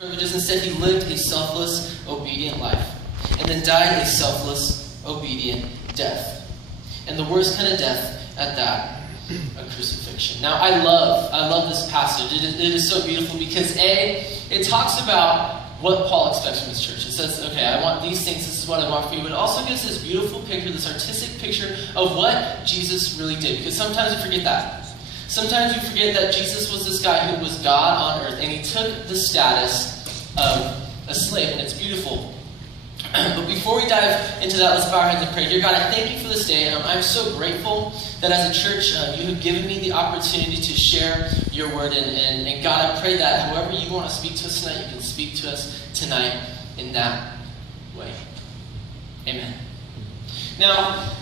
privileges. Instead, he lived a selfless, obedient life, and then died a selfless, obedient death. And the worst kind of death at that, a crucifixion. Now, I love this passage. It is so beautiful because it talks about what Paul expects from his church. It says, okay, I want these things, this is what I want for you. But it also gives this beautiful picture, this artistic picture of what Jesus really did. Because sometimes we forget that. Sometimes we forget that Jesus was this guy who was God on earth, and he took the status of a slave, and it's beautiful. But before we dive into that, let's bow our heads and pray. Dear God, I thank you for this day. I'm so grateful that as a church, you have given me the opportunity to share your word. And God, I pray that however you want to speak to us tonight, you can speak to us tonight in that way. Amen. Now,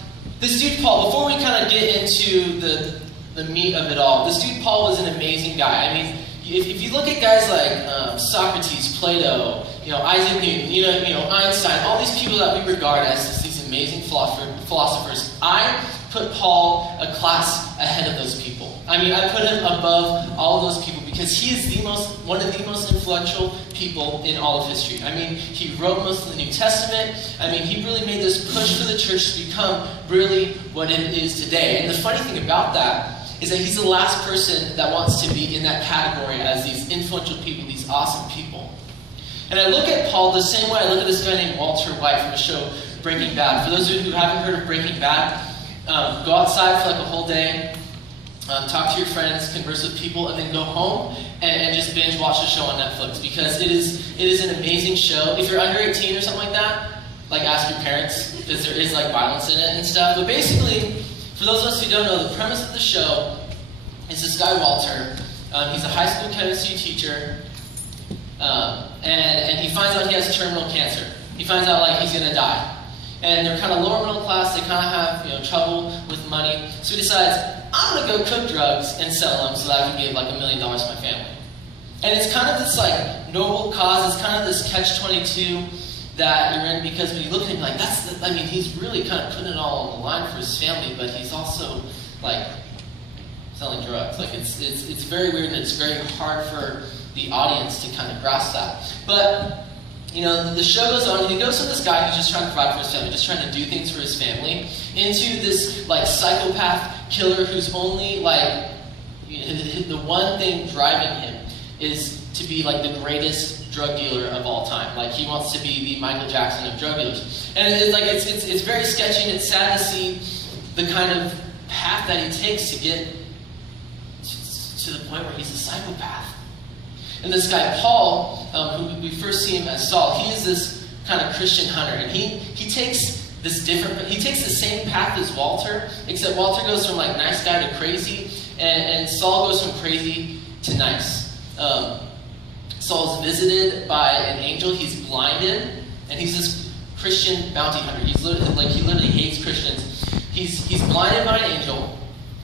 this dude Paul, before we kind of get into the meat of it all, this dude Paul was an amazing guy. I mean, if you look at guys like Socrates, Plato, Isaac Newton, Einstein, all these people that we regard as these amazing philosophers, I put Paul a class ahead of those people. I mean, I put him above all of those people because he is one of the most influential people in all of history. I mean, he wrote most of the New Testament. I mean, he really made this push for the church to become really what it is today. And the funny thing about that is that he's the last person that wants to be in that category as these influential people, these awesome people. And I look at Paul the same way I look at this guy named Walter White from the show Breaking Bad. For those of you who haven't heard of Breaking Bad, go outside for like a whole day, talk to your friends, converse with people, and then go home and just binge watch the show on Netflix because it is an amazing show. If you're under 18 or something like that, like ask your parents because there is like violence in it and stuff. But basically, for those of us who don't know, the premise of the show is this guy Walter. He's a high school chemistry teacher, and he finds out he has terminal cancer. He finds out like he's gonna die, and they're kind of lower middle class. They kind of have trouble with money, so he decides I'm gonna go cook drugs and sell them so that I can give like $1 million to my family. And it's kind of this like noble cause. It's kind of this catch-22 that you're in because when you look at him, like he's really kind of putting it all on the line for his family, but he's also like selling drugs. Like it's very weird and it's very hard for the audience to kind of grasp that. But the show goes on and he goes from this guy who's just trying to provide for his family, just trying to do things for his family, into this like psychopath killer who's only like the one thing driving him is to be like the greatest drug dealer of all time. Like he wants to be the Michael Jackson of drug dealers. And it's very sketchy and it's sad to see the kind of path that he takes to get to the point where he's a psychopath. And this guy Paul, who we first see him as Saul, he is this kind of Christian hunter, and he takes the same path as Walter, except Walter goes from like nice guy to crazy, and Saul goes from crazy to nice. Saul's visited by an angel. He's blinded, and he's this Christian bounty hunter. He literally hates Christians. He's blinded by an angel,